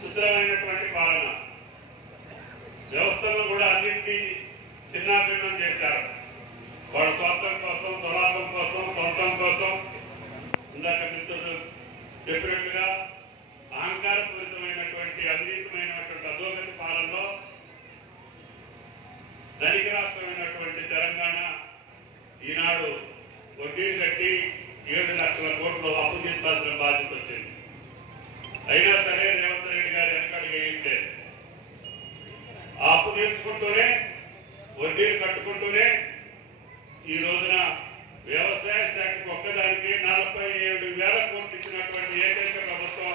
శుద్ధమైనటువంటి పాలన వ్యవస్థను కూడా అన్నింటినీ చిన్నాభిన్నం చేశారు. వాళ్ళ స్వార్థం కోసం, స్వలాభం కోసం, సొంతం కోసం ఇందాక మిత్రుడు చెప్పినట్టుగా అహంకారపూరితమైనటువంటి అవినీతమైనటువంటి అధోగతి పాలనలో ధనిక రాష్ట్రమైనటువంటి తెలంగాణ ఈనాడు వడ్డీలు కట్టి 7 లక్షల కోట్లు అప్పు తీర్చాల్సిన బాధ్యత వచ్చింది. అయినా సరే రేవంత్ రెడ్డి గారు వెనకడుగు వేయట్లేదు. ఆ అప్పు తీర్చుకుంటూనే వడ్డీలు కట్టుకుంటూనే ఈ రోజున వ్యవసాయ శాఖకు ఒక్కదానికి 47,000 కోట్లు ఇచ్చినటువంటి ఏకైక ప్రభుత్వం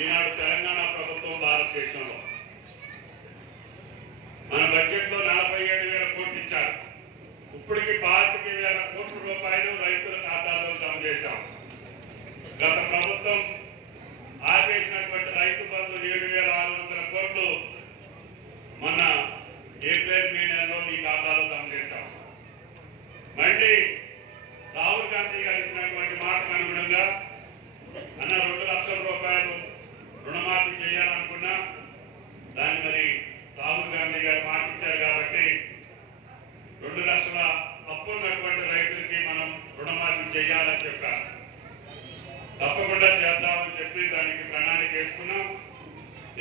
ఈనాడు తెలంగాణ ప్రభుత్వం భారతదేశంలో. మన బడ్జెట్ లో 47,000 కోట్లు ఇచ్చారు. ఇప్పటికి 25,000 కోట్ల రూపాయలు రైతుల ఖాతాలో జమ చేశాం. గత ప్రభుత్వం ఆపేసినటువంటి రైతు బంధు 7,600 కోట్లు మొన్న ఏప్రిల్ మే నెలలో మీ ఖాతాలో జమ చేశాం. మళ్ళీ రాహుల్ గాంధీ గారు ఇచ్చినటువంటి మాటకు అనుగుణంగా అన్న 2 లక్షల రూపాయలు రుణమాఫీ చేయాలనుకున్నా దాన్ని మరి రాహుల్ గాంధీ గారు మాట ఇచ్చారు కాబట్టి 2 లక్షల అప్పు ఉన్నటువంటి రైతులకి మనం రుణమాఫీ చేయాలని చెప్పారు. తప్పకుండా చేద్దామని చెప్పి దానికి ప్రణాళిక వేసుకున్నాం.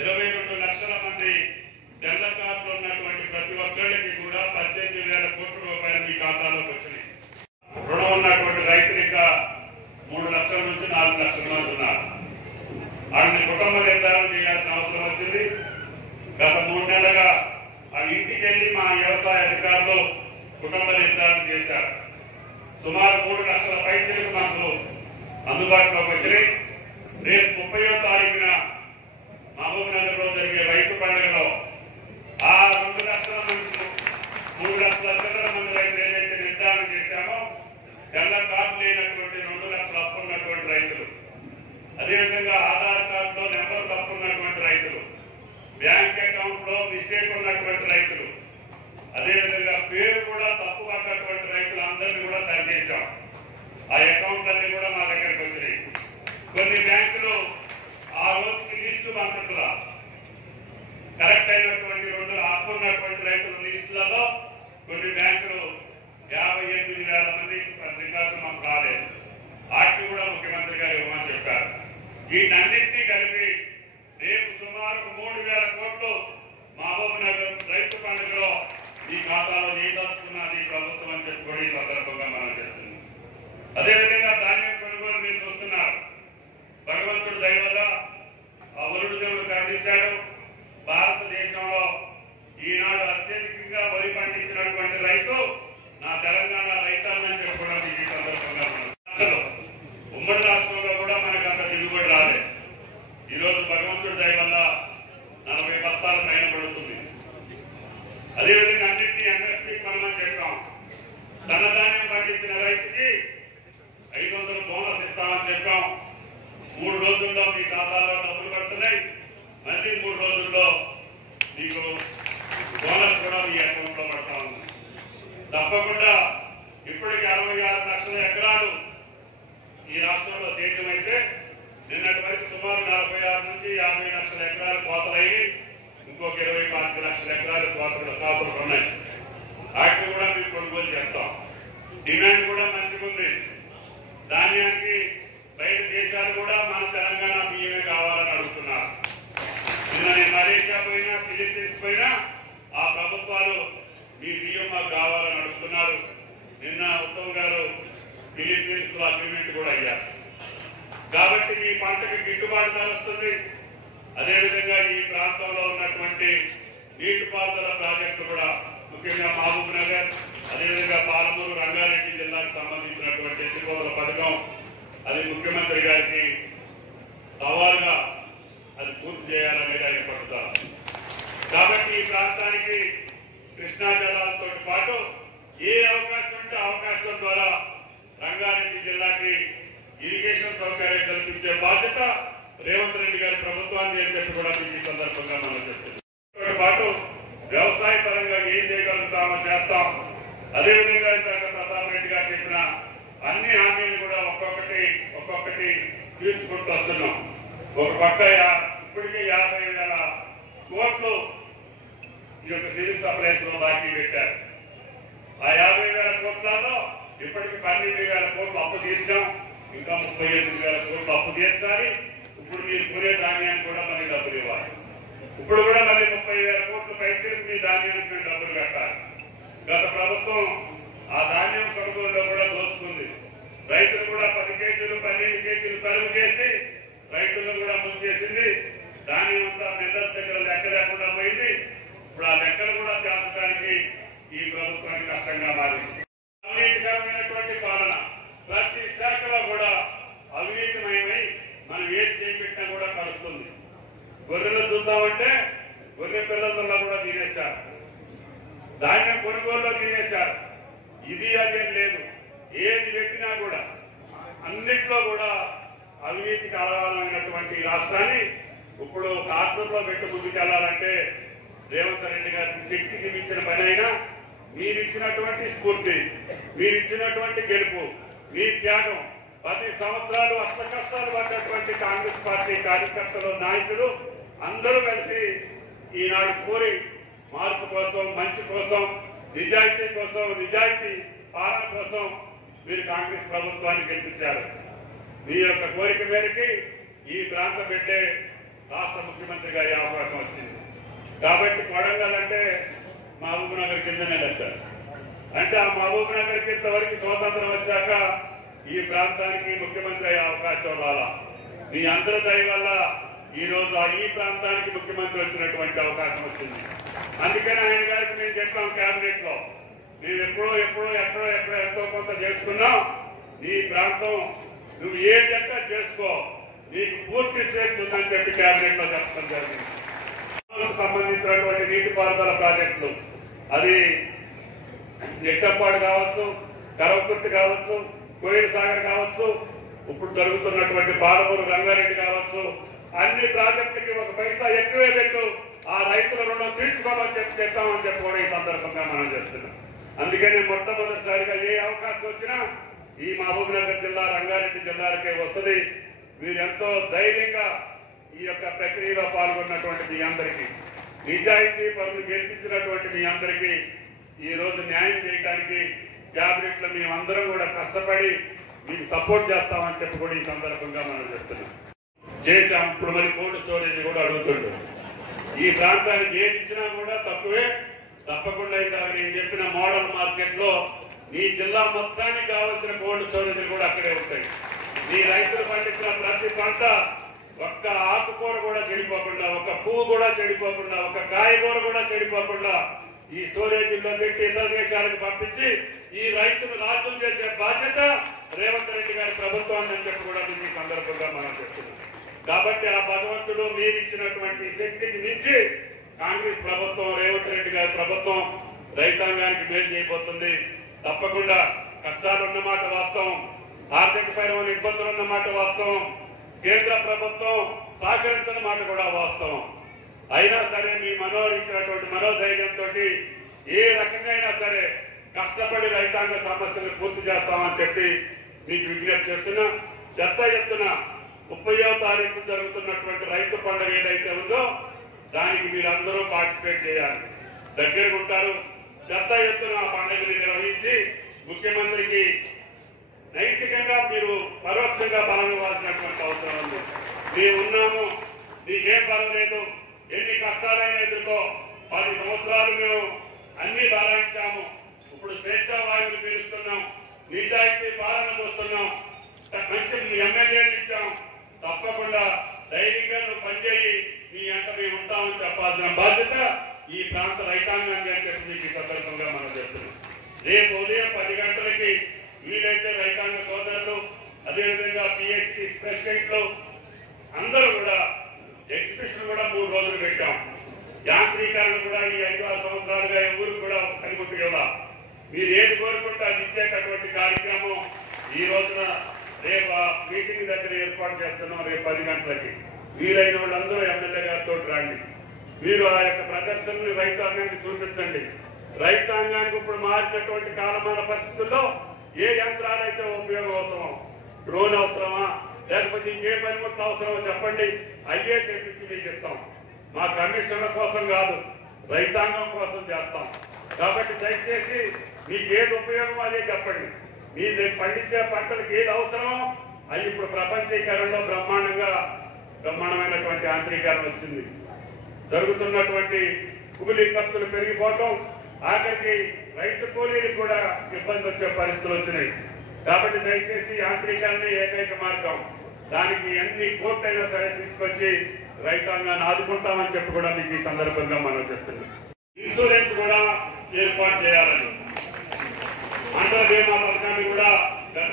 22 లక్షల మంది తెల్ల కార్డులు ఉన్నటువంటి ప్రతి ఒక్కరికి కూడా 18,000 కోట్ల రూపాయలు మీ ఖాతాలోకి వచ్చినాయి. రుణం ఉన్నటువంటి రైతులు ఇంకా 3 లక్షల నుంచి 4 లక్షల మంది ఉన్నారు. వాళ్ళని కుటుంబ నిర్ధారణ చేయాల్సిన అవసరం వచ్చింది. గత 3 నెలలుగా ఆ ఇంటికి వెళ్ళి మా వ్యవసాయ అధికారులు కుటుంబ నిర్ధారణ చేశారు. సుమారు 3 లక్షల పైసలకు మాకు అందుబాటులోకి వచ్చినాయి. రేపు 30వ తారీఖున మహబూబ్ నగర్ లో జరిగే రైతు పండుగలో ఆ 2 లక్షల మంది 3 లక్షల చిల్లర మంది రైతులు ఏదైతే నిర్ధారణ చేశామో తెల్ల కార్డు లేనటువంటి 2 లక్షల అప్పు ఉన్నటువంటి రైతులు, అదేవిధంగా ఆధార్ కార్డులో నెంబర్ తప్పు ఉన్నటువంటి రైతులు, బ్యాంక్ అకౌంట్ లో మిస్టేక్ ఉన్నటువంటి రైతులు, అదేవిధంగా పేరు కూడా తప్పు పడ్డటువంటి రైతులు అందరినీ కూడా సరిచేశాం. ఆ అకౌంట్లన్నీ కూడా మా దగ్గరకు వచ్చినాయి. కొన్ని బ్యాంకులు ఆ రోజుకి లిస్టు పంపించరా, కరెక్ట్ అయినటువంటి 2 అప్పు ఉన్నటువంటి రైతుల లిస్టులలో కొన్ని బ్యాంకులు 58,000 మంది రికార్డు మాకు రాలేదు. వాటిని కూడా ముఖ్యమంత్రి గారు ఇవ్వమని చెప్పారు. వీటన్నింటినీ కలిపి రేపు సుమారు 3,000 కోట్లు మహబూబ్ నగర్ రైతు పండుగలో ఈ ఖాతాలో నీదలుచుకున్నది ప్రభుత్వం అని చెప్పి కూడా ఈ సందర్భంగా మనం చేస్తున్నాం. అదేవిధంగా ధాన్యం కొనుగోలు మీరు చూస్తున్నారు. భగవంతుడు దయ వల్ల ఆ వరుడు దేవుడు కరుణించాడు. భారతదేశంలో ఈనాడు అత్యధికంగా వరి పండించినటువంటి రైతు నా తెలంగాణ రైతాంగం చెప్పుకోవడం ఈ సందర్భంగా అసలు ఉమ్మడి రాష్ట్రంలో కూడా మనకు అంత దిగుబడి రాలేదు. ఈరోజు భగవంతుడి దయ వల్ల 40 బస్తాల పైన పడుతుంది. అదేవిధంగా అన్నింటినీ ఎంఎస్పీ కొనమని చెప్పాం. ధనధాన్యం పండించిన రైతుకి 500 బోనస్ ఇస్తామని చెప్పాం. 3 రోజుల్లో మీ ఖాతాలో డబ్బులు పడుతున్నాయి. మళ్ళీ 3 రోజుల్లో మీకు బోనస్ కూడా మీ అకౌంట్ లో పడతా ఉంది. తప్పకుండా ఇప్పటికి 66 లక్షల ఎకరాలు ఈ రాష్ట్రంలో సేద్యమైతే నిన్నటి వరకు సుమారు 46 నుంచి 50 లక్షల ఎకరాలు కోతలయ్యి ఇంకొక 25 లక్షల ఎకరాలు కాపులు ఉన్నాయి. వాటిని కూడా మేము కొనుగోలు చేస్తాం. డిమాండ్ కూడా మంచిగా ఉంది. ధాన్యానికి బయట దేశాలు కూడా మన తెలంగాణ బియ్యమే కావాలని అడుగుతున్నారు. నిన్న నేను మలేషియా పోయినా, ఫిలిప్పీన్స్ పోయినా ఆ ప్రభుత్వాలు మీ బియ్యం మాకు కావాలని అడుగుతున్నారు. నిన్న ఉత్తమ్ గారు ఫిలిప్పీన్స్ లో అగ్రిమెంట్ కూడా అయ్యారు. కాబట్టి మీ పంటకి గిట్టుబాటు ధర వస్తుంది. అదేవిధంగా ఈ ప్రాంతంలో ఉన్నటువంటి నీటిపారుదల ప్రాజెక్టు కూడా ముఖ్యంగా మహబూబ్ నగర్ అదేవిధంగా పాలమూరు రంగారెడ్డి జిల్లాకు సంబంధించినటువంటి ఎత్తిపోతల పథకం అది ముఖ్యమంత్రి గారికి సవాలుగా అది పూర్తి చేయాలనేది ఆయన పట్టుదల. కాబట్టి ఈ ప్రాంతానికి కృష్ణా జలాలతో పాటు ఏ అవకాశం ఉంటే అవకాశం ద్వారా రంగారెడ్డి జిల్లాకి ఇరిగేషన్ సౌకర్యం కల్పించే బాధ్యత రేవంత్ రెడ్డి గారి ప్రభుత్వాన్ని అని చెప్పి కూడా ఈ సందర్భంగా మనం చెప్తున్నాం. పాటు వ్యవసాయ పరంగా ఏం చేయగలుగుతామో చేస్తాం. అదేవిధంగా ఇందాక ప్రతాప్ రెడ్డి గారు చెప్పిన అన్ని హామీలు కూడా ఒక్కొక్కటి తీర్చుకుంటూ వస్తున్నాం. ఒక పక్క ఇప్పటికే 50,000 కోట్లు ఈ యొక్క సివిల్ సప్లైస్ లో బాకీ పెట్టారు. ఆ 50,000 కోట్లలో ఇప్పటికి 12,000 కోట్లు అప్పు తీర్చాం. ఇంకా 38,000 కోట్లు అప్పు తీర్చాలి. ఇప్పుడు మీరు కొనే ధాన్యాన్ని కూడా మళ్ళీ డబ్బులు ఇవ్వాలి. ఇప్పుడు కూడా మళ్ళీ 30,000 కోట్లు పైసలు మీ ధాన్యానికి మేము డబ్బులు కట్టాలి. గత ప్రభుత్వం ఆ ధాన్యం కొనుగోలులో కూడా దోచుకుంది. రైతులు కూడా 10 కేజీలు 12 కేజీలు తరుగు చేసి రైతులను కూడా ముంచేసింది. ధాన్యం అంతా మిల్లర్స్ దగ్గర లెక్క లేకుండా పోయింది. ఇప్పుడు ఆ లెక్కలు కూడా తేల్చడానికి ఈ ప్రభుత్వానికి కష్టంగా మారింది. అవినీతికరమైనటువంటి పాలన ప్రతి శాఖలో కూడా అవినీతిమయమై మనం ఏది చేపెట్టినా కూడా కలుస్తుంది. గొర్రెలు చూద్దామంటే గొర్రె పిల్లల్లో కూడా తినేశారు. ధాన్యం కొనుగోలులో తినేశారు. ఇది అదేం లేదు. ఏది పెట్టినా కూడా అన్నిట్లో కూడా అవినీతికి అలవాలైనటువంటి రాష్ట్రాన్ని ఇప్పుడు కార్పొరేట్లో పెట్టి ముందుకెళ్లాలంటే రేవంత్ రెడ్డి గారికి శక్తికి మించిన పని అయినా మీరు ఇచ్చినటువంటి స్ఫూర్తి, మీరు ఇచ్చినటువంటి గెలుపు, మీ త్యాగం 10 సంవత్సరాలు అష్ట కష్టాలు పడ్డటువంటి కాంగ్రెస్ పార్టీ కార్యకర్తలు నాయకులు అందరూ కలిసి ఈనాడు కోరి మార్పు కోసం, మంచి కోసం, నిజాయితీ కోసం, నిజాయితీ పాలన కోసం మీరు కాంగ్రెస్ ప్రభుత్వాన్ని గెలిపించారు. మీ యొక్క కోరిక మేరకి ఈ ప్రాంత బిడ్డే రాష్ట్ర ముఖ్యమంత్రిగా ఈ అవకాశం వచ్చింది. కాబట్టి కొడంగల్ అంటే మహబూబ్ నగర్ కిందనే లెక్కారు. అంటే ఆ మహబూబ్ నగర్ కింద వరకు స్వాతంత్రం వచ్చాక ఈ ప్రాంతానికి ముఖ్యమంత్రి అయ్యే అవకాశం రాలా. మీ అందరి దయ వల్ల ఈ రోజు ఈ ప్రాంతానికి ముఖ్యమంత్రి వచ్చినటువంటి అవకాశం వచ్చింది. అందుకని ఆయన గారికి మేము చెప్పాం కేబినెట్ లో, మేము ఎక్కడో ఎంతో కొంత చేసుకున్నాం. ఈ ప్రాంతం నువ్వు ఏ జంట చేసుకో, నీకు పూర్తి స్వేచ్ఛ ఉందని చెప్పి కేబినెట్ లో చెప్పడం జరిగింది. సంబంధించినటువంటి నీటిపారుదల ప్రాజెక్టులు అది ఎట్టప్పాడు కావచ్చు, కరవకుర్తి కావచ్చు, కోయిల్ సాగర్ కావచ్చు, ఇప్పుడు జరుగుతున్నటువంటి పాలమూరు రంగారెడ్డి కావచ్చు, అన్ని ప్రాజెక్టులకి 1 పైసా ఎక్కువే పెట్టు, ఆ రైతుల రుణం తీర్చుకోమని చెప్పి చెప్తామని చెప్పి కూడా ఈ సందర్భంగా మనం చేస్తున్నాం. అందుకని మొట్టమొదటిసారిగా ఏ అవకాశం వచ్చినా ఈ మహబూబ్ నగర్ జిల్లా రంగారెడ్డి జిల్లాలకే వస్తుంది. మీరెంతో ధైర్యంగా ఈ యొక్క ప్రక్రియలో పాల్గొన్నటువంటి మీ అందరికీ, నిజాయితీ పనులు గెలిపించినటువంటి మీ అందరికీ ఈ రోజు న్యాయం చేయడానికి క్యాబినెట్ లో మేమందరం కూడా కష్టపడి మీకు సపోర్ట్ చేస్తామని చెప్పి కూడా ఈ సందర్భంగా మనం చెప్తున్నాం. చేశాం. ఇప్పుడు మరి కోల్డ్ స్టోరేజ్ కూడా అడుగుతుండ్రు. ఈ ప్రాంతానికి ఏది ఇచ్చినా కూడా తక్కువే. తప్పకుండా నేను చెప్పిన మోడల్ మార్కెట్ లో ఈ జిల్లా మొత్తానికి కావాల్సిన కోల్డ్ స్టోరేజ్ కూడా అక్కడే ఉంటాయి. ఈ రైతులు పండించిన ప్రతి పంట ఒక్క ఆకుకూర కూడా చెడిపోకుండా, ఒక పువ్వు కూడా చెడిపోకుండా, ఒక కాయగూర కూడా చెడిపోకుండా ఈ స్టోరేజీల్లో పెట్టి ఇతర దేశాలకు పంపించి ఈ రైతులు నాశనం చేసే బాధ్యత రేవంత్ రెడ్డి గారి ప్రభుత్వాన్ని అని చెప్పి కూడా ఈ సందర్భంగా మనం చెప్తున్నాం. కాబట్టి ఆ భగవంతుడు మీరు ఇచ్చినటువంటి శక్తికి మించి కాంగ్రెస్ ప్రభుత్వం, రేవంత్ రెడ్డి గారి ప్రభుత్వం రైతాంగానికి మేలు చేయబోతుంది. తప్పకుండా కష్టాలున్నమాట వాస్తవం, ఆర్థికపరమైన ఇబ్బందులు ఉన్నమాట వాస్తవం, కేంద్ర ప్రభుత్వం సహకరించిన మాట కూడా వాస్తవం. అయినా సరే మీ ఇచ్చినటువంటి మనోధైర్యంతో ఏ రకంగా అయినా సరే కష్టపడి రైతాంగ సమస్యలు పూర్తి చేస్తామని చెప్పి మీకు విజ్ఞప్తి చేస్తున్నా. చెత్త ఎత్తున 30వ తారీఖు జరుగుతున్నటువంటి రైతు పండుగ ఏదైతే ఉందో దానికి మీరందరూ పార్టిసిపేట్ చేయాలి. దగ్గరకు ఉంటారు. చెత్త ఎత్తున ఆ పండుగని నిర్వహించి ముఖ్యమంత్రికి నైతికంగా మీరు పరోక్షంగా బలం ఇవ్వాల్సినటువంటి అవసరం ఉంది. మేమున్నాము, నీకేం పర్వాలేదు, ఎన్ని కష్టాలైనా ఎదుర్కో, 10 సంవత్సరాలు మేము అన్ని బాధించాము. ఇప్పుడు స్వేచ్ఛా వాయువులు పీలుస్తున్నాం, నిజాయితీ పాలన చూస్తున్నాం, మంచి ఎమ్మెల్యేలు ఇచ్చాం. తప్పకుండా ధైర్యంగా నువ్వు పనిచేయి, నీ అంత మేము ఉంటామని చెప్పాల్సిన బాధ్యత ఈ ప్రాంత రైతాంగాన్ని అని చెప్పి మీకు ఈ సందర్భంగా మనం చెప్తున్నాం. రేపు ఉదయం 10 గంటలకి వీలైతే రైతాంగ సోదరులు, అదేవిధంగా పిఎస్సి ప్రెసిడెంట్లు అందరూ కూడా ఎగ్జిబిషన్ కూడా 3 రోజులు పెట్టాం. యాంత్రీకరణ కూడా ఈ 5-6 సంవత్సరాలుగా ఎవరు కూడా కనుగొట్టు ఇవ్వాలి. మీరు ఏది కోరుకుంటే అది ఇచ్చేటటువంటి కార్యక్రమం ఈ రోజున రేపు ఆ మీటింగ్ దగ్గర ఏర్పాటు చేస్తున్నాం. రేపు 10 గంటలకి వీలైన వాళ్ళందరూ ఎమ్మెల్యే గారితో రండి. మీరు ఆ యొక్క ప్రదర్శనని రైతాంగానికి చూపించండి. రైతాంగానికి ఇప్పుడు మారినటువంటి కాలమాన పరిస్థితుల్లో ఏ యంత్రాలైతే ఉపయోగం అవసరం, డ్రోన్ అవసరమా లేకపోతే ఇంకే పనిముట్లు అవసరమో చెప్పండి, అయ్యే తెప్పించి మీకు ఇస్తాం. మా కమిషన్ల కోసం కాదు, రైతాంగం కోసం చేస్తాం. కాబట్టి దయచేసి మీకు ఏది ఉపయోగమో అదే చెప్పండి. మీరు పండించే పంటలకు ఏది అవసరమో అది ఇప్పుడు ప్రపంచీకరణలో బ్రహ్మాండమైనటువంటి యాంత్రీకరణ వచ్చింది. జరుగుతున్నటువంటి కూలీ ఖర్చులు పెరిగిపోవటం, ఆఖరికి రైతు కూలీలకు కూడా ఇబ్బంది వచ్చే పరిస్థితులు వచ్చినాయి. కాబట్టి దయచేసి యాంత్రీకరణ ఏకైక మార్గం. దానికి ఎన్ని కోట్లైనా సరే తీసుకొచ్చి రైతాంగాన్ని ఆదుకుంటామని చెప్పి కూడా మీకు ఈ సందర్భంగా మనం చెప్తున్నాం. ఇన్సూరెన్స్ కూడా ఏర్పాటు చేయాలని పంటల బీమా పథకాన్ని కూడా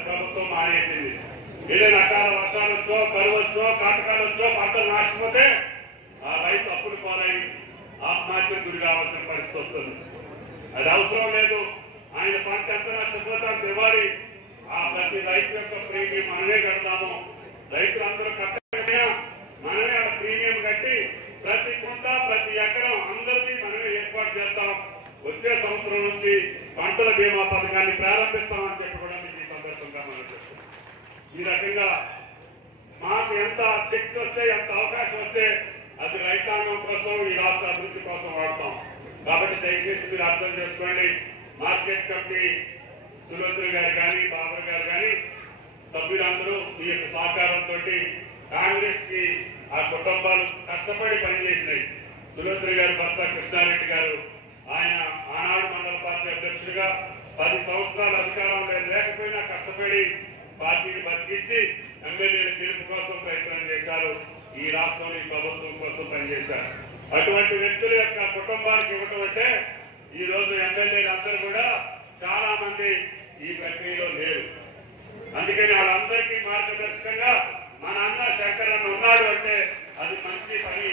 ప్రభుత్వం మానేసింది. ఏదైనా అకాల వర్షాలు వచ్చో, కరువు వచ్చో, కాటకాలు వచ్చో, పంటలు నాశపోతే ఆ రైతు అప్పులు పాలై ఆత్మహత్యకు గురి కావాల్సిన పరిస్థితి వస్తుంది. అది అవసరం లేదు. ఆయన పంట ఎంత నష్టపోతే అంత ఇవ్వాలి. ఆ ప్రతి రైతు యొక్క ప్రీమియం మనమే కడతాము. రైతులందరూ కట్టకపోయినా మనమే ఆ ప్రీమియం కట్టి ప్రతి కుంట, ప్రతి ఎకరం అందరికీ మనమే ఏర్పాటు చేస్తాం. వచ్చే సంవత్సరం నుంచి పంటల బీమా పథకాన్ని ప్రారంభిస్తామని చెప్పి కూడా మీకు ఈ సందర్భంగా మనం చెప్తాం. ఈ రకంగా మాకు ఎంత శక్తి వస్తే, ఎంత అవకాశం వస్తే అది రైతాంగం కోసం, ఈ రాష్ట్ర అభివృద్ధి కోసం వాడతాం. కాబట్టి దయచేసి మీరు అర్థం చేసుకోండి. మార్కెట్ కమిటీ సులోచన గారు కానీ, బాబర్ గారు కానీ సభ్యులందరూ మీ యొక్క సహకారంతో కాంగ్రెస్ కి ఆ కుటుంబాలు కష్టపడి పనిచేసినాయి. సులోచన గారి భర్త కృష్ణారెడ్డి గారు ఆయన ఆనాడు మండల పార్టీ అధ్యక్షుడిగా 10 సంవత్సరాల అధికారంలో లేకపోయినా కష్టపడి పార్టీని బతికించి ఎమ్మెల్యేల గెలుపు కోసం ప్రయత్నం చేశారు. ఈ రాష్ట్రంలో ఈ ప్రభుత్వం కోసం పనిచేశారు. అటువంటి వ్యక్తుల యొక్క కుటుంబానికి ఇవ్వటం అంటే ఈ రోజు ఎమ్మెల్యేలు అందరూ కూడా చాలా మంది ఈ ప్రక్రియలో లేరు. అందుకని వాళ్ళందరికీ మార్గదర్శకంగా మన అన్న శంకరన్న ఉన్నాడు అంటే అది మంచి పని.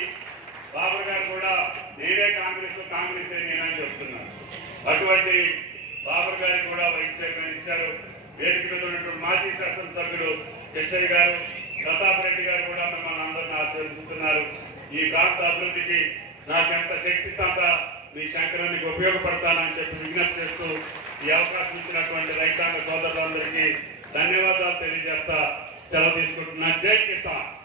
బాబర్ గారు కూడా నేనే కాంగ్రెస్ నేనని చెప్తున్నాను. అటువంటి బాబర్ గారికి కూడా వైస్ చైర్మన్ ఇచ్చారు. వేదిక మీద ఉన్నటువంటి మాజీ శాసనసభ్యులు కిషయ్య గారు, ప్రతాప్ రెడ్డి గారు కూడా మిమ్మల్ని అందరినీ ఆశీర్వదిస్తున్నారు. ఈ ప్రాంత అభివృద్ధికి నాకెంత శక్తి అంత మీ శంకరానికి ఉపయోగపడతానని చెప్పి విజ్ఞప్తి చేస్తూ ఈ అవకాశం ఇచ్చినటువంటి రైతాంగ సోదరులందరికీ ధన్యవాదాలు తెలియజేస్తా సెలవు తీసుకుంటున్నాను. జై కిసాన్.